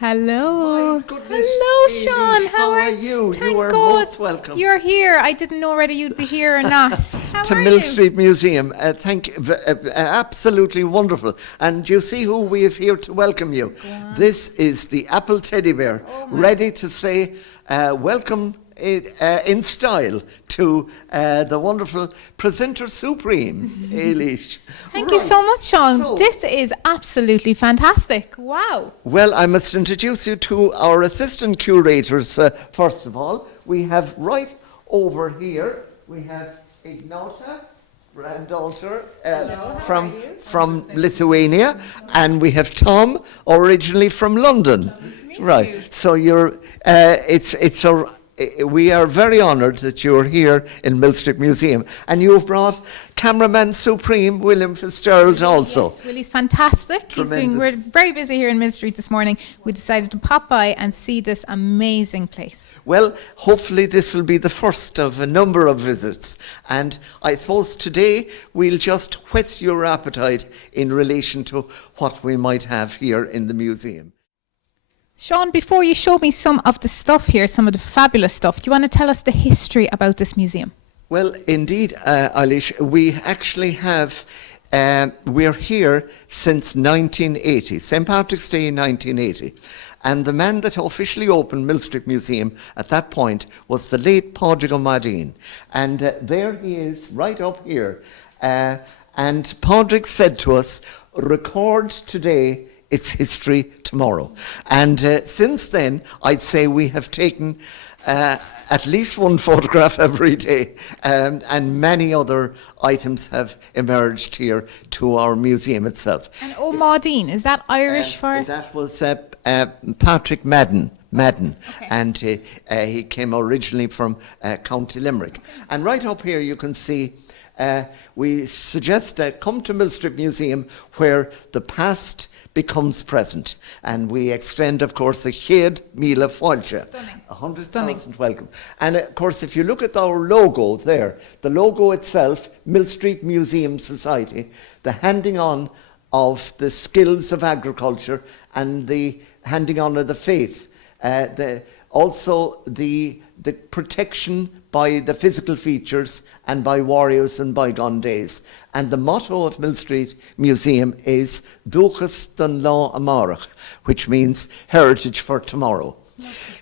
Hello. My goodness, Hello, Eilish, Sean. how are you? Thank You are God most welcome. you're here. I didn't know whether you'd be here or not. How To are Millstreet Museum. Absolutely wonderful. And you see who we have here to welcome you. This is the Apple Teddy Bear, ready to say welcome in style to the wonderful presenter supreme, Eilish. Thank you so much, Sean. So- This is absolutely fantastic. Wow. Well, I must introduce you to our assistant curators first of all. We have right over here, we have Ignata Randalter from Lithuania, and we have Tom, originally from London. Right. So you're we are very honoured that you're here in Millstreet Museum, and you've brought cameraman supreme William Fitzgerald also. Yes, Willie's fantastic. We're very busy here in Millstreet this morning. We decided to pop by and see this amazing place. Well, hopefully this will be the first of a number of visits, and I suppose today we'll just whet your appetite in relation to what we might have here in the museum. Sean, before you show me some of the stuff here, some of the fabulous stuff, do you want to tell us the history about this museum? Well, indeed, Eilish, we actually have, we're here since 1980, St. Patrick's Day in 1980. And the man that officially opened Millstreet Museum at that point was the late Pádraig O'Madine. And there he is, right up here. And Pádraig said to us, record today, its history tomorrow. And since then, I'd say we have taken at least one photograph every day, and many other items have emerged here to our museum itself. And O'Madine, is that Irish for? That was Patrick Madden. Okay. And he came originally from County Limerick. And right up here you can see we suggest come to Millstreet Museum where the past becomes present, and we extend, of course, a chéad míle fáilte, 100,000 welcome. And of course, if you look at our logo there, the logo itself, Millstreet Museum Society, the handing on of the skills of agriculture and the handing on of the faith, also the protection by the physical features and by warriors in bygone days. And the motto of Millstreet Museum is Dúchas don lá amárach, which means heritage for tomorrow.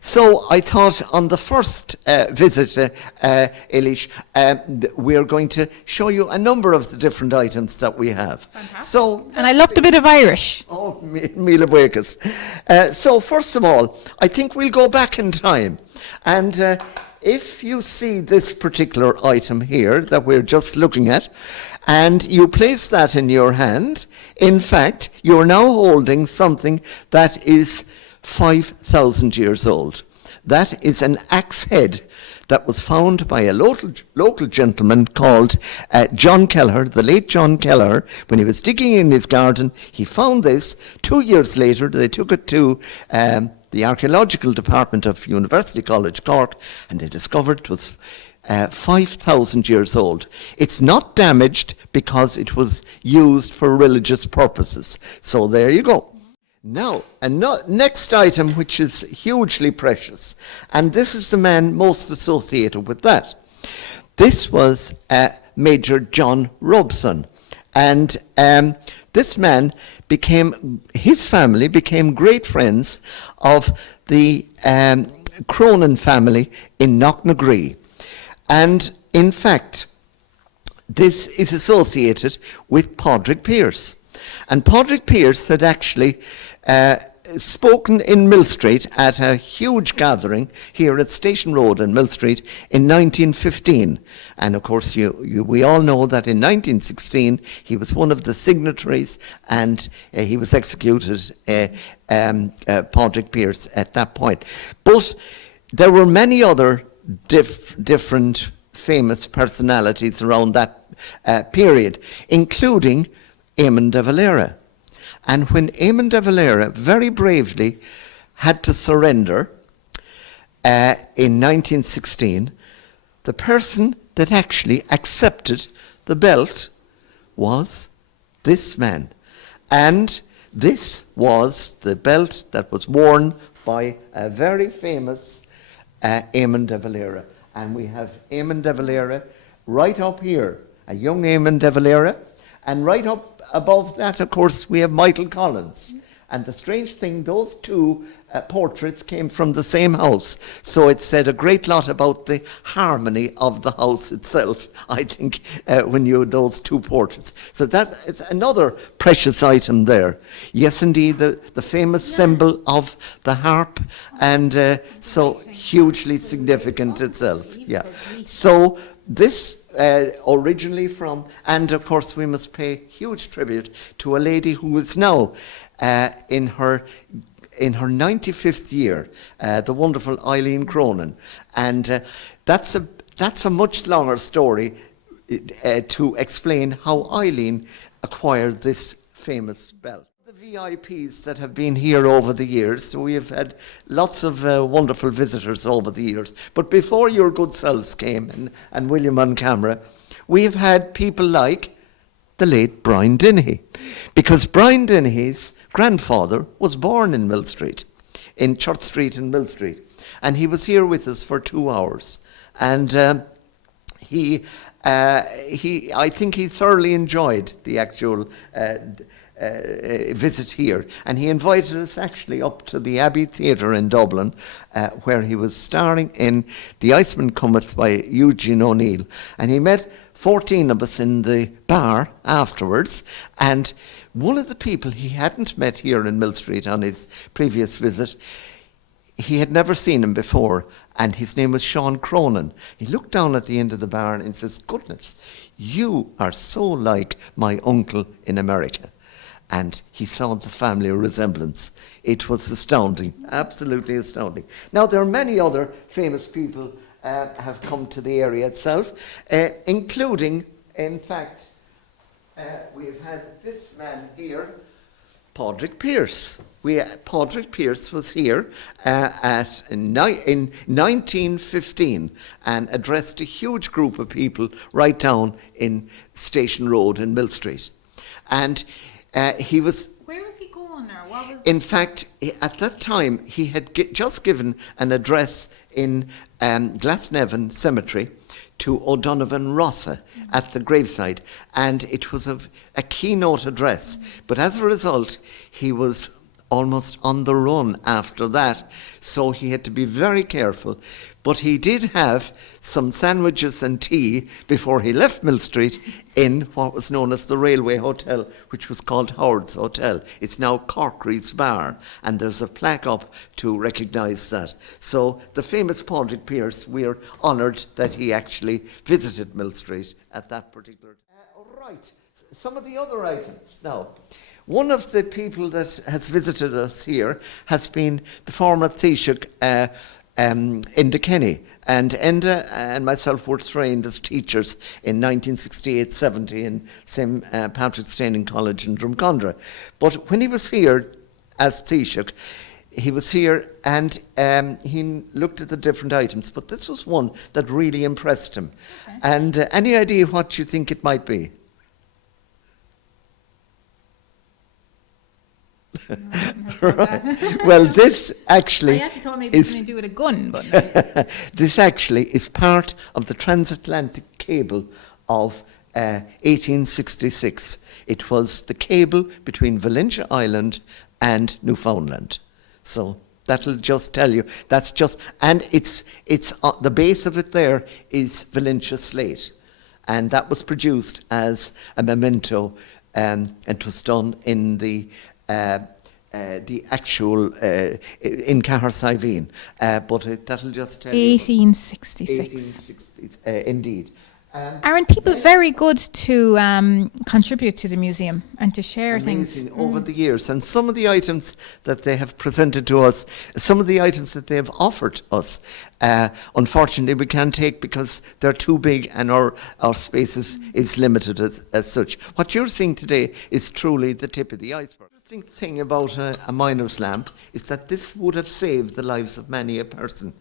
So I thought on the first visit, Eilish, we're going to show you a number of the different items that we have. Fantastic. So, And I loved a bit of Irish. oh, míle buíochas. So first of all, I think we'll go back in time. And if you see this particular item here that we're just looking at, and you place that in your hand, in fact, you're now holding something that is 5,000 years old. That is an axe head that was found by a local gentleman called John Kelleher, the late John Kelleher. When he was digging in his garden, he found this. 2 years later, they took it to the archaeological department of University College Cork, and they discovered it was 5,000 years old. It's not damaged because it was used for religious purposes. So there you go. Now, next item, which is hugely precious, and this is the man most associated with that. This was Major John Robson, and this man his family became great friends of the Cronin family in Knocknagree. And in fact, this is associated with Pádraig Pearse. And Pádraig Pearse had actually spoken in Millstreet at a huge gathering here at Station Road in Millstreet in 1915. And of course, we all know that in 1916 he was one of the signatories, and he was executed, Pádraig Pearse, at that point. But there were many other different famous personalities around that period, including Eamon de Valera. And when Eamon de Valera very bravely had to surrender in 1916, the person that actually accepted the belt was this man. And this was the belt that was worn by a very famous Eamon de Valera. And we have Eamon de Valera right up here, a young Eamon de Valera. And right up above that, of course, we have Michael Collins. And the strange thing, those two portraits came from the same house. So it said a great lot about the harmony of the house itself, I think, when you had those two portraits. So that is another precious item there. Yes, indeed, the famous symbol of the harp, and so hugely significant itself. Yeah. So this originally from, and of course we must pay huge tribute to a lady who is now in her 95th year, the wonderful Eileen Cronin, and that's a much longer story to explain how Eileen acquired this famous belt. The VIPs that have been here over the years, so we have had lots of wonderful visitors over the years. But before your good selves came and William on camera, we have had people like the late Brian Dennehy, because Brian Dennehy's grandfather was born in Millstreet, in Church Street in Millstreet, and he was here with us for 2 hours, and I think he thoroughly enjoyed the actual visit here, and he invited us actually up to the Abbey Theatre in Dublin, where he was starring in The Iceman Cometh by Eugene O'Neill, and he met 14 of us in the bar afterwards, and one of the people he hadn't met here in Millstreet on his previous visit, he had never seen him before, and his name was Sean Cronin. He looked down at the end of the bar and says, "Goodness, you are so like my uncle in America." And he saw the family resemblance. It was astounding, absolutely astounding. Now, there are many other famous people have come to the area itself, including, in fact, we have had this man here, Padraig Pearse. Padraig Pearse was here in 1915 and addressed a huge group of people right down in Station Road in Millstreet. And he was... Where was he going, or what was... In fact, at that time, he had just given an address in Glasnevin Cemetery to O'Donovan Rossa at the graveside, and it was a keynote address. But as a result, he was almost on the run after that, so he had to be very careful. But he did have some sandwiches and tea before he left Millstreet in what was known as the Railway Hotel, which was called Howard's Hotel. It's now Corkery's Bar, and there's a plaque up to recognise that. So the famous Padraig Pearse, we are honoured that he actually visited Millstreet at that particular time. Right, some of the other items now. One of the people that has visited us here has been the former Taoiseach Enda Kenny, and Enda and myself were trained as teachers in 1968-70 in St. Patrick's Training College in Drumcondra. But when he was here as Taoiseach, he was here and he looked at the different items, but this was one that really impressed him. Okay. And any idea what you think it might be? Well, this actually... I actually thought maybe it was going to do with a gun, but... This actually is part of the transatlantic cable of 1866. It was the cable between Valentia Island and Newfoundland. So that'll just tell you. That's just... And it's the base of it there is Valentia slate. And that was produced as a memento, and it was done in the actual in Cahersiveen, but that'll just tell 1866. 1860, indeed. Aren't people very good to contribute to the museum and to share things? Over the years, and some of the items that they have presented to us, some of the items that they have offered us, unfortunately we can't take because they're too big and our space is limited as such. What you're seeing today is truly the tip of the iceberg. The interesting thing about a miner's lamp is that this would have saved the lives of many a person,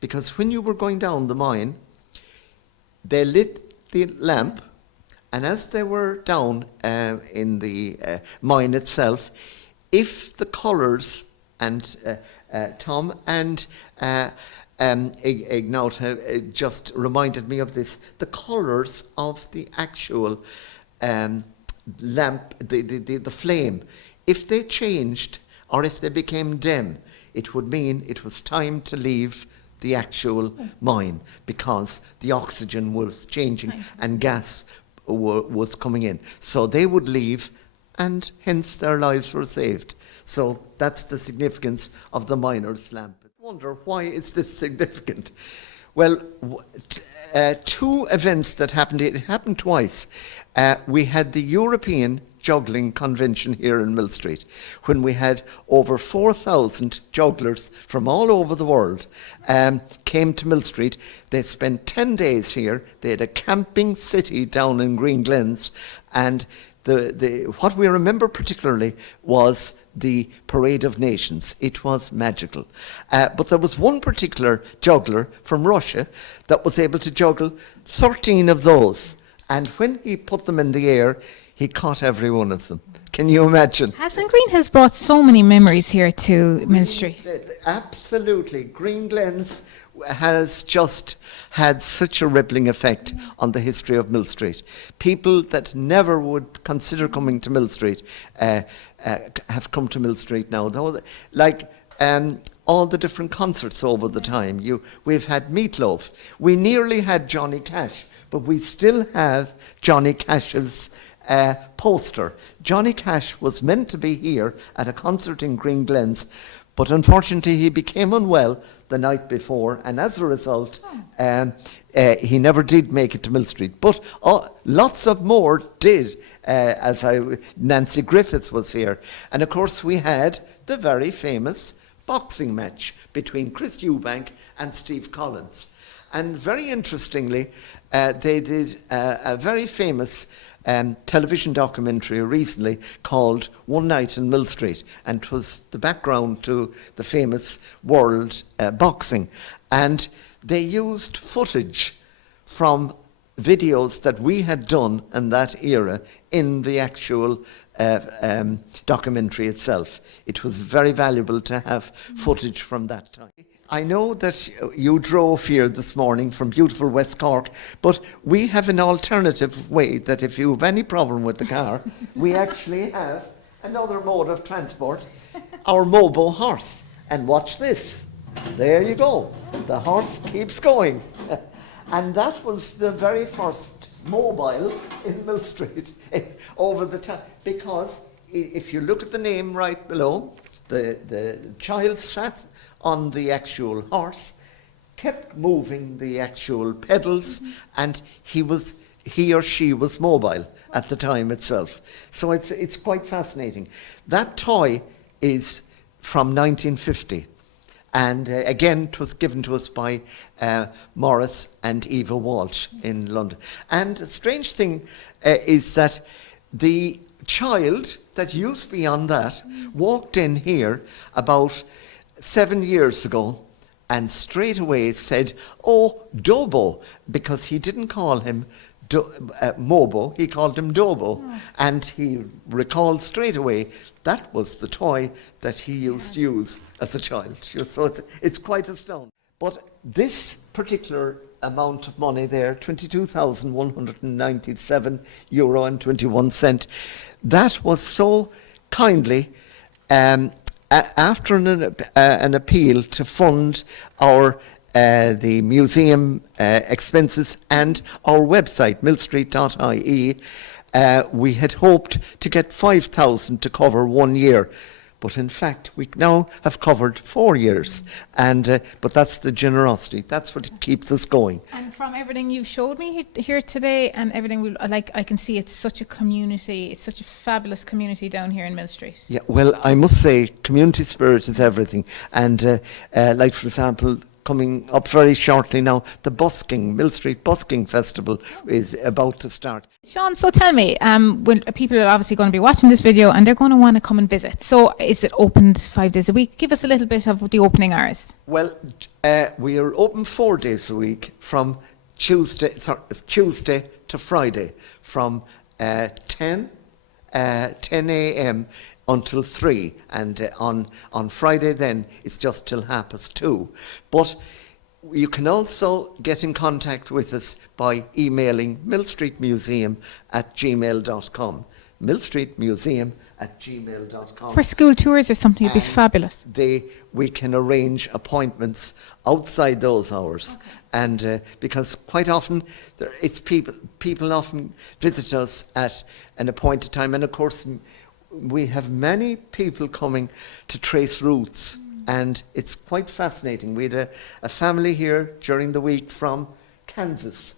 because when you were going down the mine, they lit the lamp, and as they were down in the mine itself, if the colours, and Tom and Ignat just reminded me of this, the colours of the actual lamp, the flame, if they changed or if they became dim, it would mean it was time to leave the actual mine, because the oxygen was changing and gas was coming in. So they would leave, and hence their lives were saved. So that's the significance of the miner's lamp. I wonder, why is this significant? Well, two events that happened. It happened twice. We had the European Juggling Convention here in Millstreet, when we had over 4,000 jugglers from all over the world came to Millstreet. They spent 10 days here. They had a camping city down in Green Glens, and what we remember particularly was the Parade of Nations. It was magical. But there was one particular juggler from Russia that was able to juggle 13 of those. And when he put them in the air, he caught every one of them. Can you imagine? Hasn't Green Hills brought so many memories here to Millstreet? Absolutely. Green Glens has just had such a rippling effect on the history of Millstreet. People that never would consider coming to Millstreet have come to Millstreet now. Like all the different concerts over the time. We've had Meatloaf. We nearly had Johnny Cash, but we still have Johnny Cash's poster. Johnny Cash was meant to be here at a concert in Green Glens, but unfortunately he became unwell the night before, and as a result he never did make it to Millstreet. But lots of more did. Nancy Griffiths was here, and of course we had the very famous boxing match between Chris Eubank and Steve Collins. And very interestingly, they did a very famous television documentary recently called One Night in Millstreet, and it was the background to the famous world boxing. And they used footage from videos that we had done in that era in the actual documentary itself. It was very valuable to have footage from that time. I know that you drove here this morning from beautiful West Cork, but we have an alternative way that if you have any problem with the car, we actually have another mode of transport, our Mobo horse. And watch this. There you go. The horse keeps going. And that was the very first mobile in Millstreet over the time. Because if you look at the name right below, the child sat on the actual horse, kept moving the actual pedals, and he or she was mobile at the time itself. So it's quite fascinating. That toy is from 1950. And again, it was given to us by Morris and Eva Walsh in London. And the strange thing is that the child that used to be on that walked in here about 7 years ago and straight away said, "Oh, Dobo," because he didn't call him Mobo, he called him Dobo. And he recalled straight away that was the toy that he used to use as a child. So it's quite astounding. But this particular amount of money there, €22,197.21, that was so kindly after an appeal to fund our the museum expenses and our website, millstreet.ie, we had hoped to get 5,000 to cover 1 year. But in fact, we now have covered 4 years. But that's the generosity. That's what keeps us going. And from everything you showed me here today and everything, I can see it's such a community. It's such a fabulous community down here in Millstreet. Yeah, well, I must say, community spirit is everything. And like, for example, coming up very shortly now, the Millstreet Busking Festival is about to start. Sean, so tell me, when people are obviously going to be watching this video and they're going to want to come and visit. So is it opened 5 days a week? Give us a little bit of the opening hours. Well, we are open 4 days a week from Tuesday to Friday from 10 a.m. until 3, and on Friday then it's just till 2:30. But you can also get in contact with us by emailing millstreetmuseum@gmail.com. millstreetmuseum@gmail.com. For school tours or something, it'd be fabulous. We can arrange appointments outside those hours. Okay. And because quite often people often visit us at an appointed time, and of course we have many people coming to trace routes, and it's quite fascinating. We had a family here during the week from Kansas,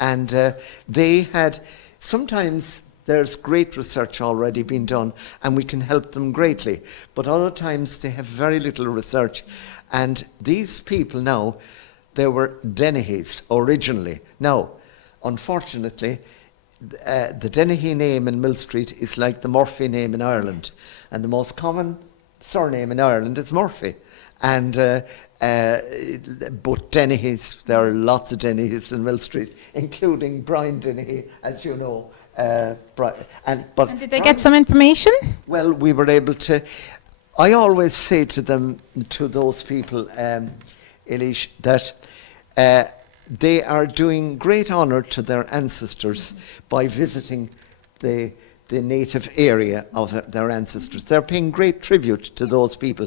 and they had, sometimes there's great research already been done and we can help them greatly, but other times they have very little research. And these people now, they were Dennehy's originally. Now, unfortunately, the Dennehy name in Millstreet is like the Murphy name in Ireland, and the most common surname in Ireland is Murphy. And but Dennehy's, there are lots of Dennehy's in Millstreet, including Brian Dennehy, as you know. And did they get some information? Well, we were able to. I always say to them, to those people, Eilish, that they are doing great honour to their ancestors by visiting the native area of their ancestors. They're paying great tribute to those people.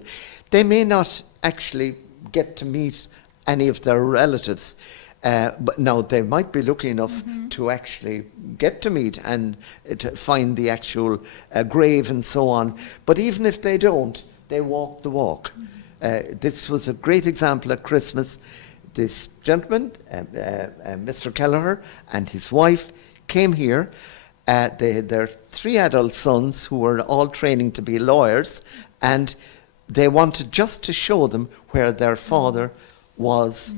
They may not actually get to meet any of their relatives, but now they might be lucky enough to actually get to meet and to find the actual grave and so on. But even if they don't, they walk the walk. This was a great example at Christmas. This gentleman, Mr. Kelleher, and his wife came here. They had their 3 adult sons who were all training to be lawyers, and they wanted just to show them where their father was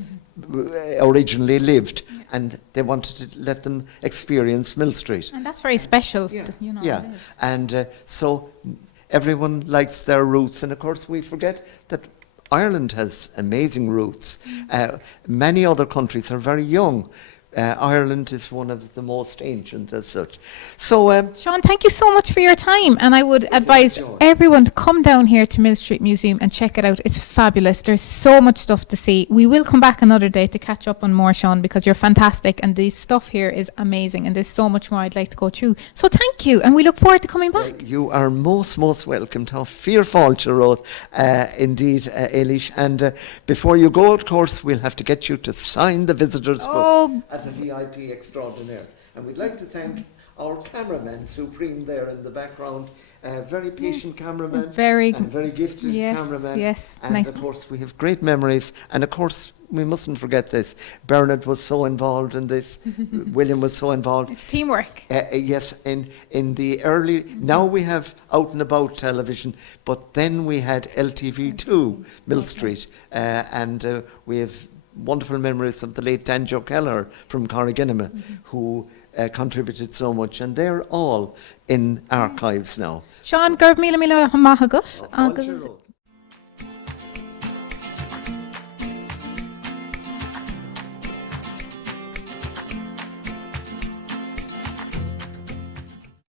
originally lived, and they wanted to let them experience Millstreet. And that's very special. Yeah, you know, yeah. it is. And so everyone likes their roots, and of course we forget that Ireland has amazing roots. Many other countries are very young. Ireland is one of the most ancient as such. So, Sean, thank you so much for your time, and I would advise everyone to come down here to Millstreet Museum and check it out. It's fabulous. There's so much stuff to see. We will come back another day to catch up on more, Sean, because you're fantastic, and this stuff here is amazing, and there's so much more I'd like to go through. So thank you, and we look forward to coming back. You are most welcome to Fear Fáilte Road, indeed, Eilish. And before you go, of course, we'll have to get you to sign the visitors book as a VIP extraordinaire. And we'd like to thank our cameraman, Supreme, there in the background. Very patient cameraman, and very gifted cameraman. Yes, and nice. Of course, we have great memories. And of course, we mustn't forget this. Bernard was so involved in this. William was so involved. It's teamwork. Yes, in the early, now we have Out and About television, but then we had LTV2, Millstreet, and we have wonderful memories of the late Danjo Keller from Corriganima, who contributed so much, and they're all in archives now. Sean, Gerb Mila Mila Hamahagut.